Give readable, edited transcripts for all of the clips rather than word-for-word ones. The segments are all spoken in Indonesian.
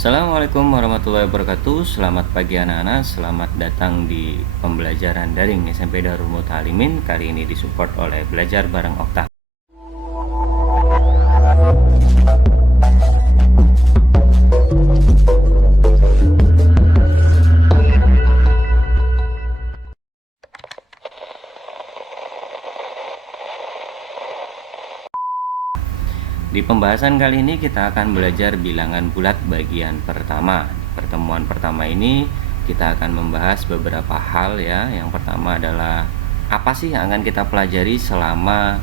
Assalamualaikum warahmatullahi wabarakatuh. Selamat pagi anak-anak. Selamat datang di pembelajaran daring SMP Darul Muta'alimin. Kali ini disupport oleh Belajar Bareng Okta. Di pembahasan kali ini kita akan belajar bilangan bulat bagian pertama. Pertemuan pertama ini kita akan membahas beberapa hal ya. Yang pertama adalah apa sih yang akan kita pelajari selama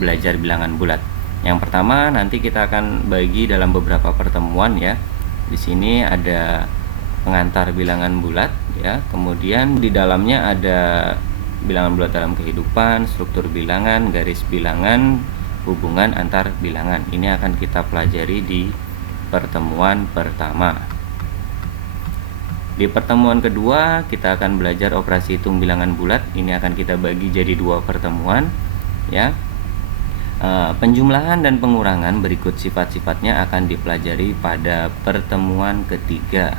belajar bilangan bulat. Yang pertama nanti kita akan bagi dalam beberapa pertemuan ya. Di sini ada pengantar bilangan bulat ya. Kemudian di dalamnya ada bilangan bulat dalam kehidupan, struktur bilangan, garis bilangan, hubungan antar bilangan. Ini akan kita pelajari di pertemuan pertama. Di pertemuan kedua kita akan belajar operasi hitung bilangan bulat. Ini akan kita bagi jadi dua pertemuan ya. Penjumlahan dan pengurangan berikut sifat-sifatnya akan dipelajari pada pertemuan ketiga.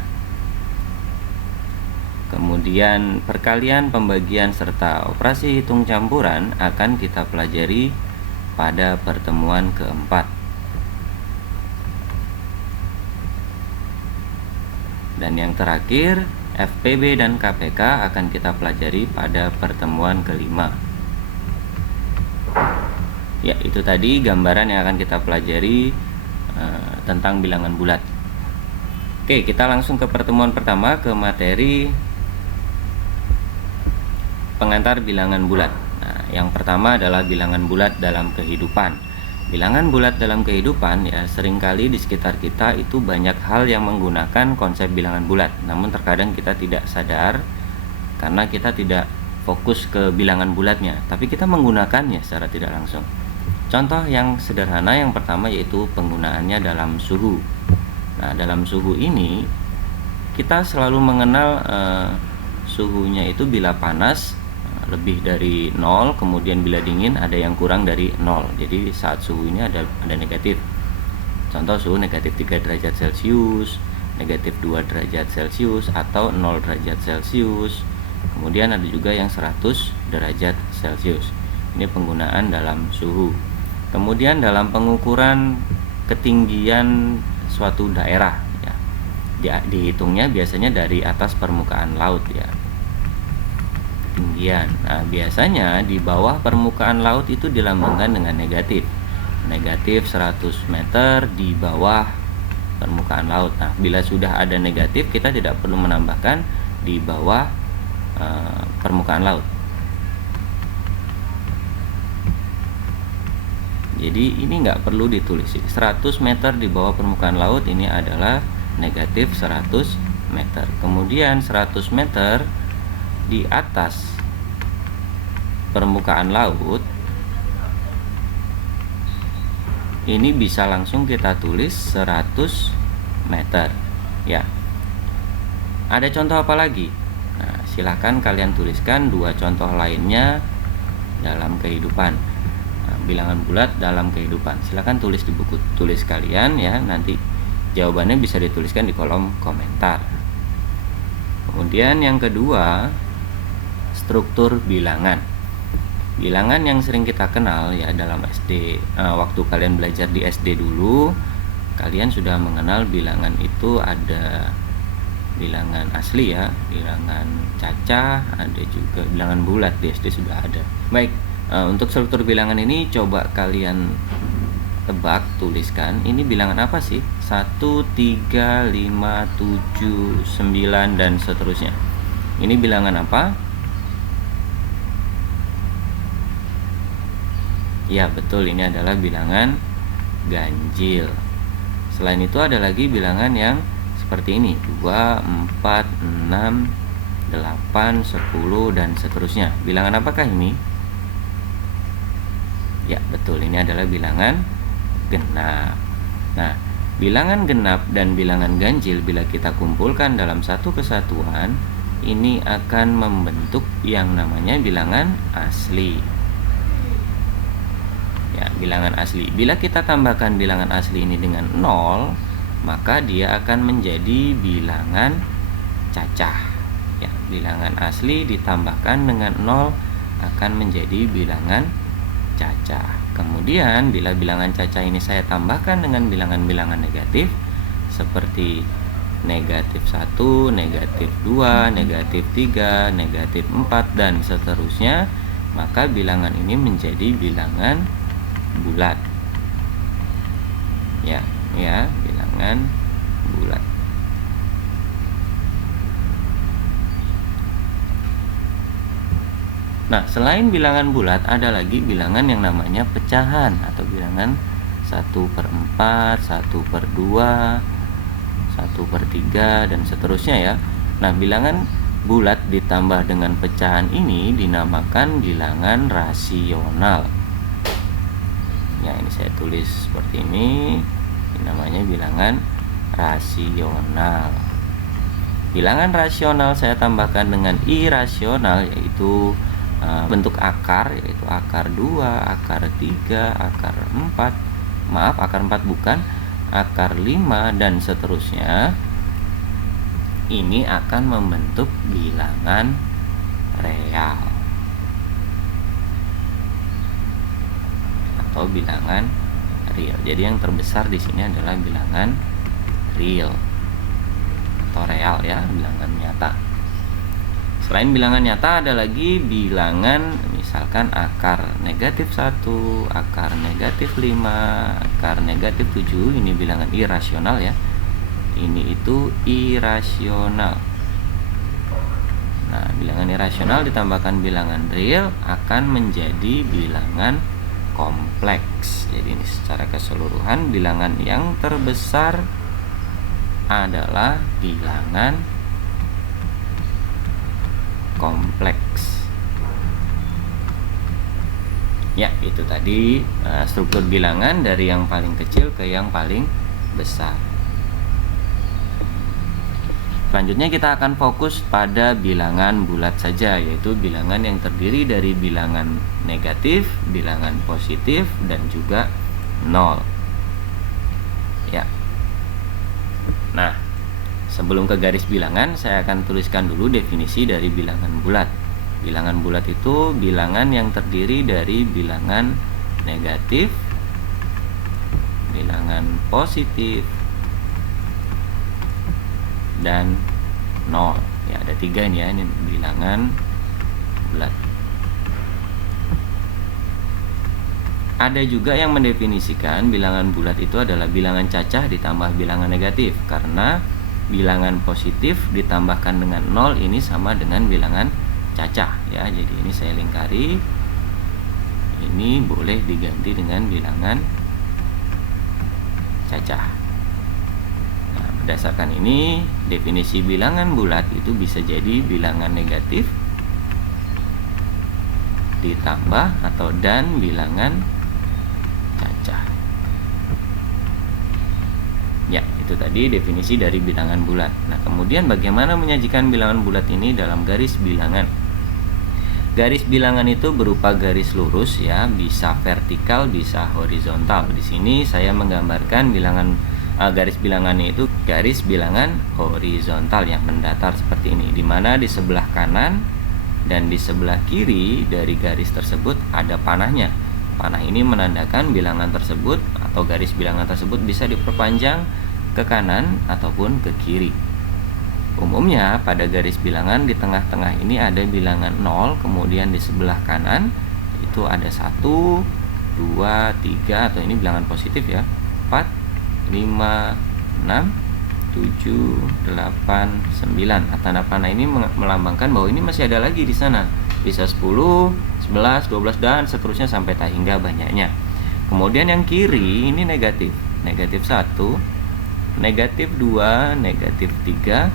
Kemudian perkalian, pembagian, serta operasi hitung campuran akan kita pelajari pada pertemuan keempat. Dan yang terakhir, FPB dan KPK akan kita pelajari pada pertemuan kelima. Ya, itu tadi gambaran yang akan kita pelajari tentang bilangan bulat. Oke, kita langsung ke pertemuan pertama, ke materi pengantar bilangan bulat. Yang pertama adalah bilangan bulat dalam kehidupan. Bilangan bulat dalam kehidupan ya, seringkali di sekitar kita itu banyak hal yang menggunakan konsep bilangan bulat. Namun terkadang kita tidak sadar karena kita tidak fokus ke bilangan bulatnya, tapi kita menggunakannya secara tidak langsung. Contoh yang sederhana yang pertama yaitu penggunaannya dalam suhu. Nah, dalam suhu ini kita selalu mengenal suhunya itu bila panas lebih dari 0, kemudian bila dingin ada yang kurang dari 0. Jadi saat suhu ini ada negatif. Contoh suhu negatif 3 derajat Celcius, negatif 2 derajat Celcius, atau 0 derajat Celcius. Kemudian ada juga yang 100 derajat Celcius. Ini penggunaan dalam suhu. Kemudian dalam pengukuran ketinggian suatu daerah ya, dihitungnya biasanya dari atas permukaan laut ya. Ketinggian. Nah, biasanya di bawah permukaan laut itu dilambangkan dengan negatif. Negatif 100 meter di bawah permukaan laut. Nah, bila sudah ada negatif, kita tidak perlu menambahkan di bawah permukaan laut. Jadi ini nggak perlu ditulis. 100 meter di bawah permukaan laut ini adalah negatif 100 meter. Kemudian 100 meter di atas permukaan laut ini bisa langsung kita tulis 100 meter ya. Ada contoh apa lagi? Nah, silahkan kalian tuliskan dua contoh lainnya dalam kehidupan. Nah, bilangan bulat dalam kehidupan, silahkan tulis di buku tulis kalian ya. Nanti jawabannya bisa dituliskan di kolom komentar. Kemudian yang kedua, struktur bilangan. Bilangan yang sering kita kenal ya dalam SD, waktu kalian belajar di SD dulu, kalian sudah mengenal bilangan itu ada bilangan asli ya, bilangan cacah, ada juga bilangan bulat di SD sudah ada. Baik, untuk struktur bilangan ini coba kalian tebak, tuliskan ini bilangan apa sih? 1, 3, 5, 7, 9 dan seterusnya. Ini bilangan apa? Ya betul, ini adalah bilangan ganjil. Selain itu ada lagi bilangan yang seperti ini, 2, 4, 6, 8, 10 dan seterusnya. Bilangan apakah ini? Ya betul, ini adalah bilangan genap. Nah, bilangan genap dan bilangan ganjil bila kita kumpulkan dalam satu kesatuan, ini akan membentuk yang namanya bilangan asli. Ya, bilangan asli. Bila kita tambahkan bilangan asli ini dengan 0, maka dia akan menjadi bilangan cacah. Ya, bilangan asli ditambahkan dengan 0 akan menjadi bilangan cacah. Kemudian bila bilangan cacah ini saya tambahkan dengan bilangan-bilangan negatif seperti negatif 1, negatif 2, negatif 3, negatif 4, dan seterusnya, maka bilangan ini menjadi bilangan bulat. Ya, bilangan bulat. Nah, selain bilangan bulat, ada lagi bilangan yang namanya pecahan atau bilangan 1/4, 1/2, 1/3, dan seterusnya ya. Nah, bilangan bulat ditambah dengan pecahan ini dinamakan bilangan rasional. Ya, ini saya tulis seperti ini namanya bilangan rasional. Bilangan rasional saya tambahkan dengan irasional, yaitu bentuk akar, yaitu akar 2, akar 3, akar 4, akar 4 bukan, akar 5, dan seterusnya. Ini akan membentuk bilangan real atau bilangan real. Jadi yang terbesar di sini adalah bilangan real atau real ya, bilangan nyata. Selain bilangan nyata ada lagi bilangan misalkan akar negatif 1, akar negatif 5, akar negatif 7, ini bilangan irasional ya. Ini itu irasional. Nah, bilangan irasional ditambahkan bilangan real akan menjadi bilangan kompleks. Jadi ini secara keseluruhan bilangan yang terbesar adalah bilangan kompleks. Ya, itu tadi struktur bilangan dari yang paling kecil ke yang paling besar. Selanjutnya kita akan fokus pada bilangan bulat saja, yaitu bilangan yang terdiri dari bilangan negatif, bilangan positif, dan juga 0. Ya. Nah, sebelum ke garis bilangan, saya akan tuliskan dulu definisi dari bilangan bulat. Bilangan bulat itu bilangan yang terdiri dari bilangan negatif, bilangan positif, dan 0. Ya, ada 3 ini ya, ini bilangan bulat. Ada juga yang mendefinisikan bilangan bulat itu adalah bilangan cacah ditambah bilangan negatif, karena bilangan positif ditambahkan dengan 0 ini sama dengan bilangan cacah ya. Jadi ini saya lingkari, ini boleh diganti dengan bilangan cacah. Nah, berdasarkan ini definisi bilangan bulat itu bisa jadi bilangan negatif ditambah atau dan bilangan cacah. Ya, itu tadi definisi dari bilangan bulat. Nah, kemudian bagaimana menyajikan bilangan bulat ini dalam garis bilangan? Garis bilangan itu berupa garis lurus ya, bisa vertikal, bisa horizontal. Di sini saya menggambarkan bilangan garis bilangannya itu garis bilangan horizontal yang mendatar seperti ini, di mana di sebelah kanan dan di sebelah kiri dari garis tersebut ada panahnya. Panah ini menandakan bilangan tersebut atau garis bilangan tersebut bisa diperpanjang ke kanan ataupun ke kiri. Umumnya pada garis bilangan di tengah-tengah ini ada bilangan 0, kemudian di sebelah kanan itu ada 1, 2, 3, atau ini bilangan positif ya, 4, 5, 6, 7, 8, 9. Nah, tanda panah ini melambangkan bahwa ini masih ada lagi di sana. Bisa 10, 11, 12, dan seterusnya sampai tak hingga banyaknya. Kemudian yang kiri ini negatif. Negatif 1, negatif 2, negatif 3,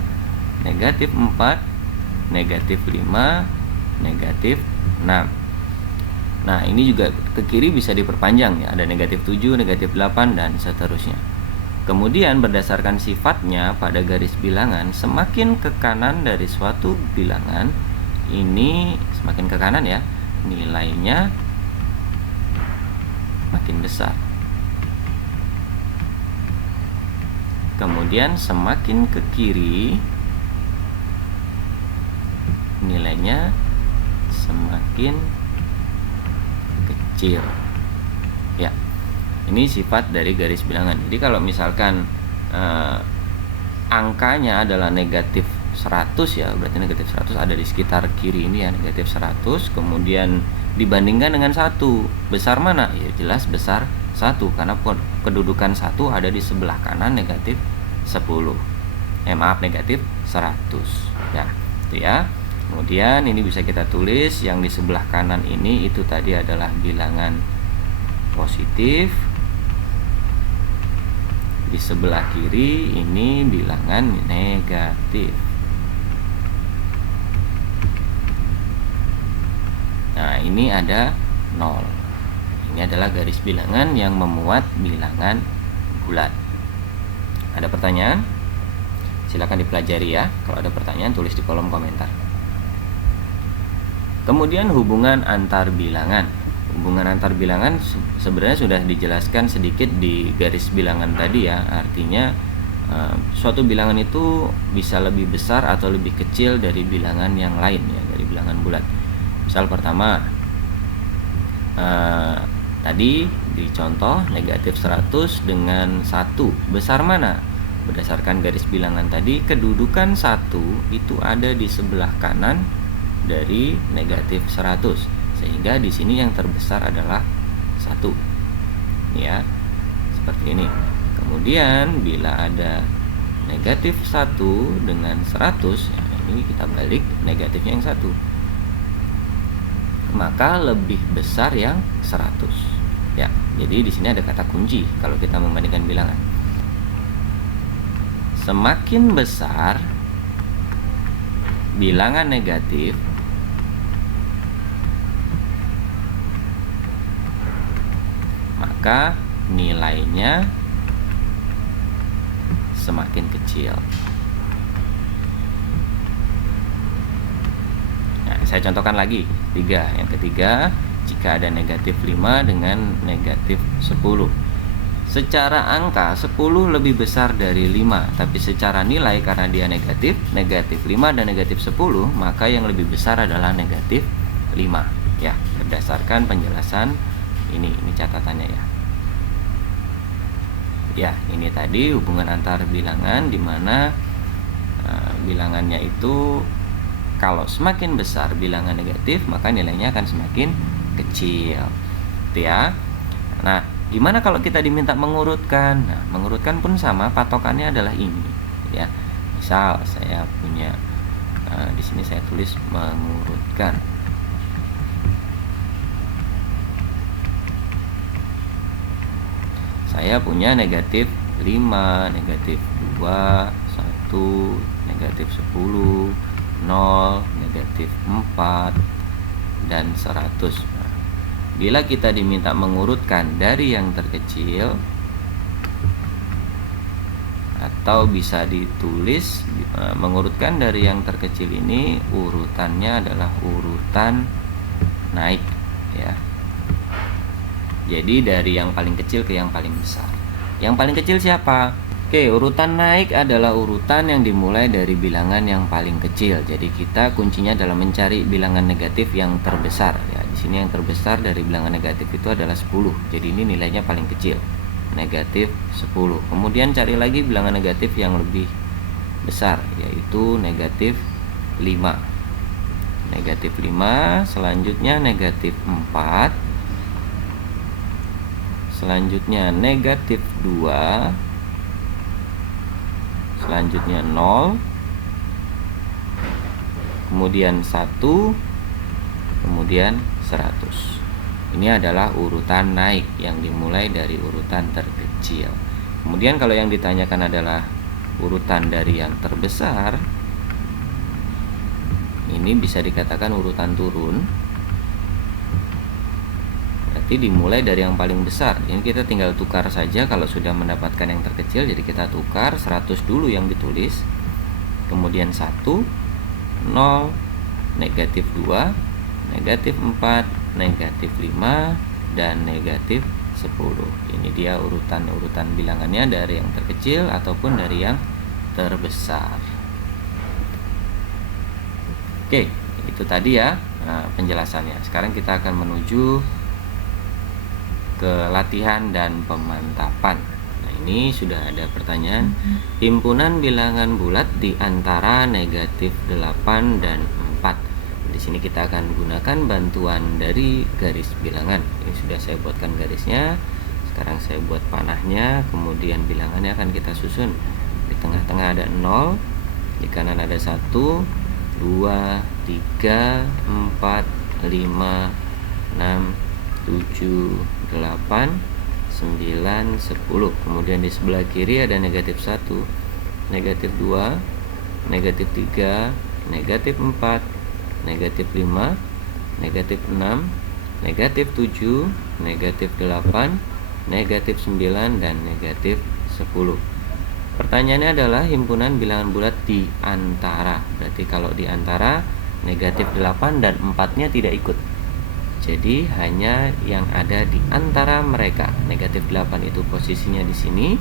negatif 4, negatif 5, negatif 6. Nah, ini juga ke kiri bisa diperpanjang ya. Ada negatif 7, negatif 8, dan seterusnya. Kemudian berdasarkan sifatnya pada garis bilangan, semakin ke kanan dari suatu bilangan, ini semakin ke kanan ya, nilainya makin besar. kemudian semakin ke kiri nilainya semakin kecil. Ya, ini sifat dari garis bilangan. Jadi kalau misalkan angkanya adalah negatif 100 ya, berarti negatif 100 ada di sekitar kiri ini ya, negatif 100, kemudian dibandingkan dengan 1, besar mana? Ya jelas besar 1, karena kedudukan 1 ada di sebelah kanan negatif 10. Negatif 100 ya. Itu ya. Kemudian ini bisa kita tulis yang di sebelah kanan ini itu tadi adalah bilangan positif. Di sebelah kiri ini bilangan negatif. Nah, ini ada 0. Ini adalah garis bilangan yang memuat bilangan bulat. Ada pertanyaan? Silakan dipelajari ya. Kalau ada pertanyaan tulis di kolom komentar. Kemudian hubungan antar bilangan. Hubungan antar bilangan sebenarnya sudah dijelaskan sedikit di garis bilangan tadi ya. Artinya suatu bilangan itu bisa lebih besar atau lebih kecil dari bilangan yang lain ya, dari bilangan bulat. Misal pertama tadi di contoh negatif 100 dengan 1 besar mana? Berdasarkan garis bilangan tadi, kedudukan 1 itu ada di sebelah kanan dari negatif 100, sehingga di sini yang terbesar adalah 1 ya, seperti ini. Kemudian bila ada negatif 1 dengan 100 ya, ini kita balik negatifnya yang 1, maka lebih besar yang 100 ya. Jadi di sini ada kata kunci kalau kita membandingkan bilangan. Semakin besar bilangan negatif, maka nilainya semakin kecil. Nah, saya contohkan lagi. Yang ketiga, jika ada negatif 5 dengan negatif 10. Secara angka 10 lebih besar dari 5, tapi secara nilai karena dia negatif 5 dan negatif 10, maka yang lebih besar adalah negatif 5 ya, berdasarkan penjelasan ini catatannya ya. Ya, ini tadi hubungan antar bilangan di mana bilangannya itu kalau semakin besar bilangan negatif, maka nilainya akan semakin kecil. Itu ya. Nah, gimana kalau kita diminta mengurutkan? Nah, mengurutkan pun sama, patokannya adalah ini ya. Misal saya punya di sini saya tulis mengurutkan. Saya punya negatif 5, negatif 2, 1, negatif 10, 0, negatif 4, dan 100. Nah, bila kita diminta mengurutkan dari yang terkecil, atau bisa ditulis mengurutkan dari yang terkecil ini urutannya adalah urutan naik ya. Jadi dari yang paling kecil ke yang paling besar. Yang paling kecil siapa? Oke, urutan naik adalah urutan yang dimulai dari bilangan yang paling kecil. Jadi kita kuncinya dalam mencari bilangan negatif yang terbesar ya. Di sini yang terbesar dari bilangan negatif itu adalah 10. Jadi ini nilainya paling kecil, negatif 10. Kemudian cari lagi bilangan negatif yang lebih besar, yaitu negatif 5. Negatif 5, selanjutnya negatif 4. Selanjutnya negatif 2. Selanjutnya 0, kemudian 1, kemudian 100. Ini adalah urutan naik yang dimulai dari urutan terkecil. Kemudian kalau yang ditanyakan adalah urutan dari yang terbesar, ini bisa dikatakan urutan turun. Berarti dimulai dari yang paling besar. Ini kita tinggal tukar saja kalau sudah mendapatkan yang terkecil. Jadi kita tukar 100 dulu yang ditulis, kemudian 1, 0, negatif 2, negatif 4, negatif 5, dan negatif 10. Ini dia urutan bilangannya dari yang terkecil ataupun dari yang terbesar. Oke, itu tadi ya penjelasannya. Sekarang kita akan menuju ke latihan dan pemantapan. Nah, ini sudah ada pertanyaan. Himpunan bilangan bulat di antara negatif 8 dan 4. Di sini kita akan gunakan bantuan dari garis bilangan. Ini sudah saya buatkan garisnya. Sekarang saya buat panahnya, kemudian bilangannya akan kita susun. Di tengah-tengah ada 0, di kanan ada 1, 2, 3, 4, 5, 6, 7, 8, 9, 10. Kemudian di sebelah kiri ada negatif 1, negatif 2, negatif 3, negatif 4, negatif 5, negatif 6, negatif 7, negatif 8, negatif 9, dan negatif 10. Pertanyaannya adalah himpunan bilangan bulat di antara. Berarti kalau di antara, negatif 8 dan 4-nya tidak ikut. Jadi hanya yang ada di antara mereka. Negatif 8 itu posisinya di sini,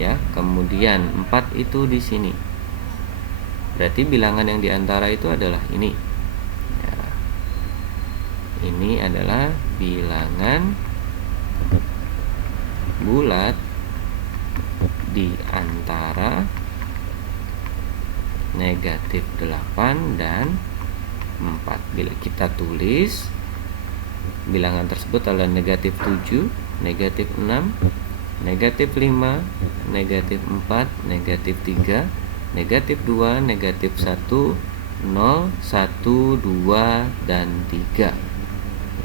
ya. Kemudian 4 itu di sini. Berarti bilangan yang di antara itu adalah ini. Ya. Ini adalah bilangan bulat di antara negatif 8 dan 4. Bila kita tulis bilangan tersebut adalah negatif 7, negatif 6, negatif 5, negatif 4, negatif 3, negatif 2, negatif 1, 0, 1, 2, dan 3.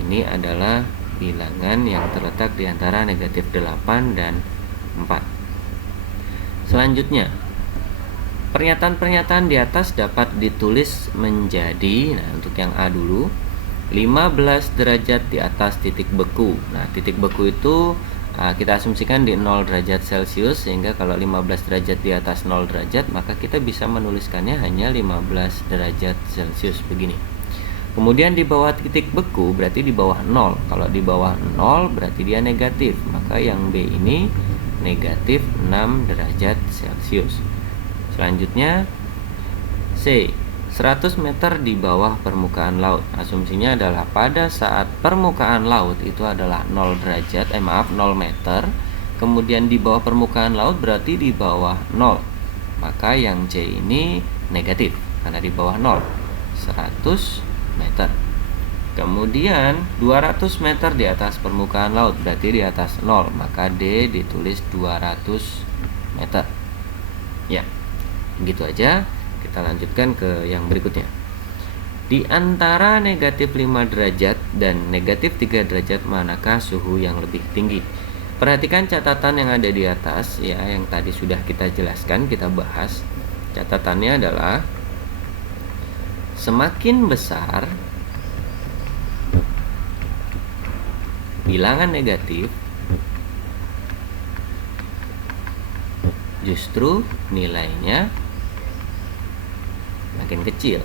Ini adalah bilangan yang terletak di antara negatif 8 dan 4. Selanjutnya, pernyataan-pernyataan di atas dapat ditulis menjadi, nah untuk yang A dulu, 15 derajat di atas titik beku. Nah, titik beku itu kita asumsikan di 0 derajat Celcius, sehingga kalau 15 derajat di atas 0 derajat, maka kita bisa menuliskannya hanya 15 derajat Celcius begini. Kemudian di bawah titik beku berarti di bawah 0. Kalau di bawah 0 berarti dia negatif, maka yang B ini negatif 6 derajat Celcius. Selanjutnya C, 100 meter di bawah permukaan laut. Asumsinya adalah pada saat permukaan laut itu adalah 0 derajat, 0 meter. Kemudian di bawah permukaan laut berarti di bawah 0. Maka yang C ini negatif karena di bawah 0, 100 meter. Kemudian 200 meter di atas permukaan laut berarti di atas 0, maka D ditulis 200 meter. Ya, begitu aja. Kita lanjutkan ke yang berikutnya. Di antara negatif 5 derajat dan negatif 3 derajat, manakah suhu yang lebih tinggi? Perhatikan catatan yang ada di atas, ya, yang tadi sudah kita jelaskan, kita bahas. Catatannya adalah semakin besar bilangan negatif, justru nilainya makin kecil.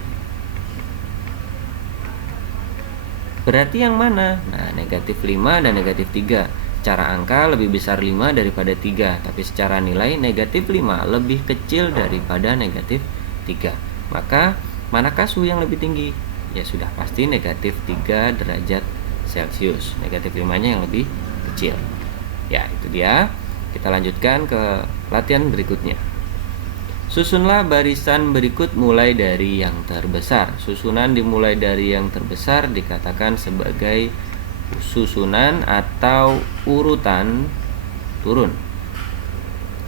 Berarti yang mana? Nah, negatif 5 dan negatif 3. Secara angka lebih besar 5 daripada 3, tapi secara nilai negatif 5 lebih kecil daripada negatif 3. Maka manakah suhu yang lebih tinggi? Ya sudah pasti negatif 3 derajat Celcius. Negatif 5-nya yang lebih kecil. Ya, itu dia. Kita lanjutkan ke latihan berikutnya. Susunlah barisan berikut mulai dari yang terbesar. Susunan dimulai dari yang terbesar dikatakan sebagai susunan atau urutan turun.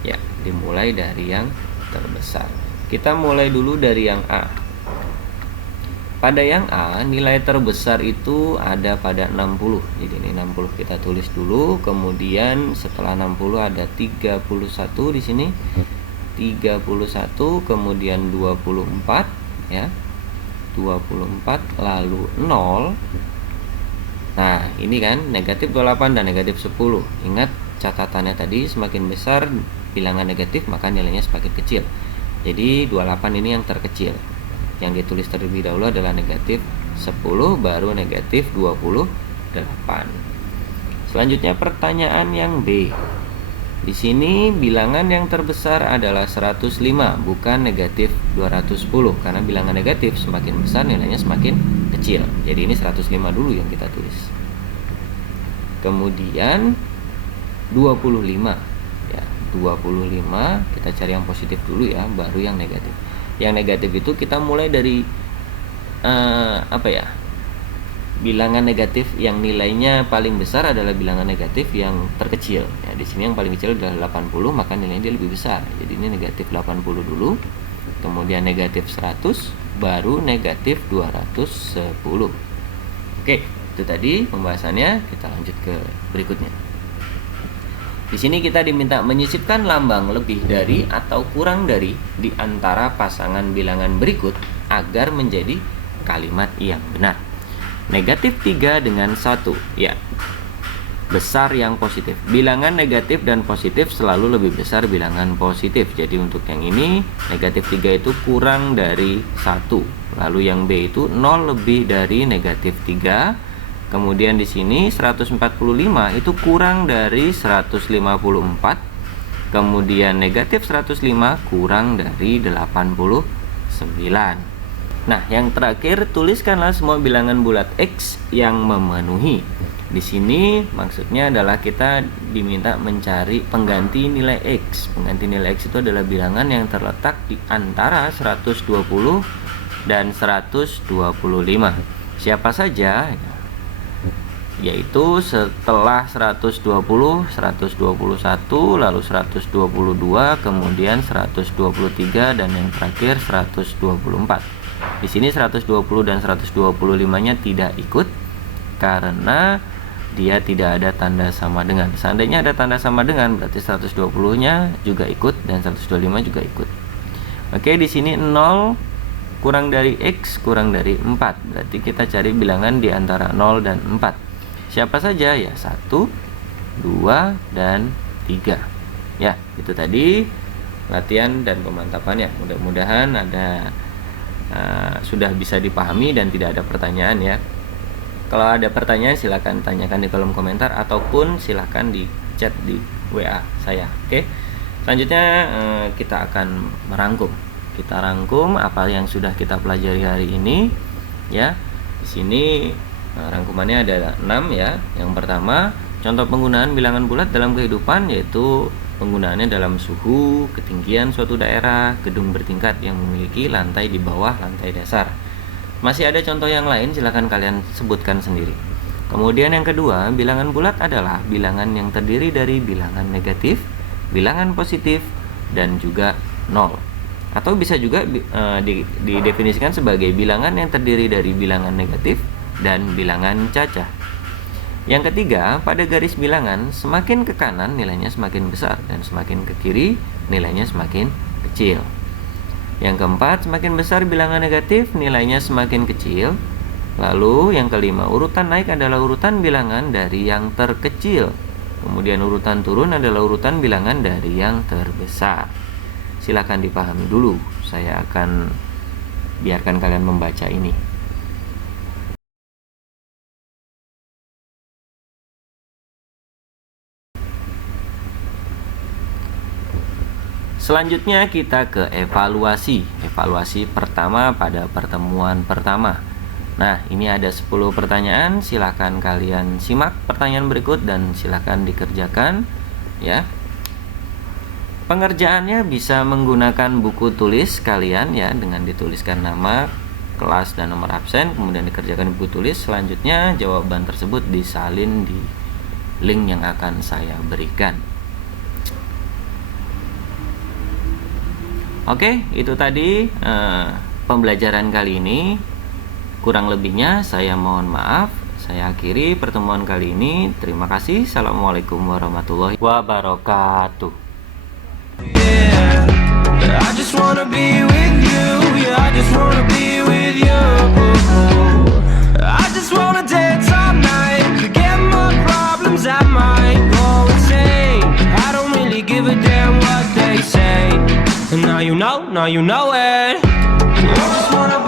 Ya, dimulai dari yang terbesar. Kita mulai dulu dari yang A. Pada yang A, nilai terbesar itu ada pada 60. Jadi ini 60 kita tulis dulu. Kemudian setelah 60 ada 31 di sini. 31, kemudian 24, ya. 24 lalu 0. Nah, ini kan negatif 28 dan negatif 10. Ingat catatannya tadi, semakin besar bilangan negatif maka nilainya semakin kecil. Jadi 28 ini yang terkecil. Yang ditulis terlebih dahulu adalah negatif 10, baru negatif 28. Selanjutnya pertanyaan yang B. Di sini bilangan yang terbesar adalah 105, bukan negatif 210. Karena bilangan negatif semakin besar nilainya semakin kecil. Jadi ini 105 dulu yang kita tulis. Kemudian 25. Ya, 25 kita cari yang positif dulu ya, baru yang negatif. Yang negatif itu kita mulai dari bilangan negatif yang nilainya paling besar adalah bilangan negatif yang terkecil. Ya, di sini yang paling kecil adalah 80, maka nilainya dia lebih besar. Jadi ini negatif 80 dulu, kemudian negatif 100, baru negatif 210. Oke, itu tadi pembahasannya. Kita lanjut ke berikutnya. Di sini kita diminta menyisipkan lambang lebih dari atau kurang dari di antara pasangan bilangan berikut agar menjadi kalimat yang benar. Negatif 3 dengan 1. Ya, besar yang positif. Bilangan negatif dan positif selalu lebih besar bilangan positif. Jadi untuk yang ini negatif 3 itu kurang dari 1. Lalu yang B itu 0 lebih dari negatif 3. Kemudian di sini 145 itu kurang dari 154. Kemudian negatif 105 kurang dari 89. Nah, yang terakhir tuliskanlah semua bilangan bulat X yang memenuhi. Di sini maksudnya adalah kita diminta mencari pengganti nilai X. Pengganti nilai X itu adalah bilangan yang terletak di antara 120 dan 125. Siapa saja? Yaitu setelah 120, 121, lalu 122, kemudian 123, dan yang terakhir 124. Di sini 120 dan 125-nya tidak ikut karena dia tidak ada tanda sama dengan. Seandainya ada tanda sama dengan, berarti 120-nya juga ikut dan 125 juga ikut. Oke, di sini 0 kurang dari X kurang dari 4. Berarti kita cari bilangan di antara 0 dan 4. Siapa saja? Ya, 1, 2, dan 3. Ya, itu tadi latihan dan pemantapannya. Mudah-mudahan sudah bisa dipahami dan tidak ada pertanyaan ya. Kalau ada pertanyaan silahkan tanyakan di kolom komentar ataupun silahkan di chat di WA saya. Oke. Selanjutnya kita akan merangkum. Kita rangkum apa yang sudah kita pelajari hari ini ya. Di sini rangkumannya ada 6 ya. Yang pertama, contoh penggunaan bilangan bulat dalam kehidupan, yaitu penggunaannya dalam suhu, ketinggian suatu daerah, gedung bertingkat yang memiliki lantai di bawah lantai dasar. Masih ada contoh yang lain, silakan kalian sebutkan sendiri. Kemudian yang kedua, bilangan bulat adalah bilangan yang terdiri dari bilangan negatif, bilangan positif, dan juga 0. Atau bisa juga didefinisikan sebagai bilangan yang terdiri dari bilangan negatif dan bilangan cacah. Yang ketiga, pada garis bilangan semakin ke kanan nilainya semakin besar dan semakin ke kiri nilainya semakin kecil. Yang keempat, semakin besar bilangan negatif nilainya semakin kecil. Lalu yang kelima, urutan naik adalah urutan bilangan dari yang terkecil. Kemudian urutan turun adalah urutan bilangan dari yang terbesar. Silakan dipahami dulu. Saya akan biarkan kalian membaca ini. Selanjutnya kita ke evaluasi. Evaluasi pertama pada pertemuan pertama. Nah, ini ada 10 pertanyaan. Silahkan kalian simak pertanyaan berikut dan silahkan dikerjakan ya. Pengerjaannya bisa menggunakan buku tulis kalian ya, dengan dituliskan nama, kelas, dan nomor absen, kemudian dikerjakan buku tulis. Selanjutnya jawaban tersebut disalin di link yang akan saya berikan. Oke, itu tadi pembelajaran kali ini. Kurang lebihnya saya mohon maaf. Saya akhiri pertemuan kali ini. Terima kasih. Assalamualaikum warahmatullahi wabarakatuh. Yeah, I just wanna be with you. Yeah, I just wanna be with you. I just wanna dance all night. Forget my problems, I might go insane. I don't really give a damn what they say. And now you know it. I just wanna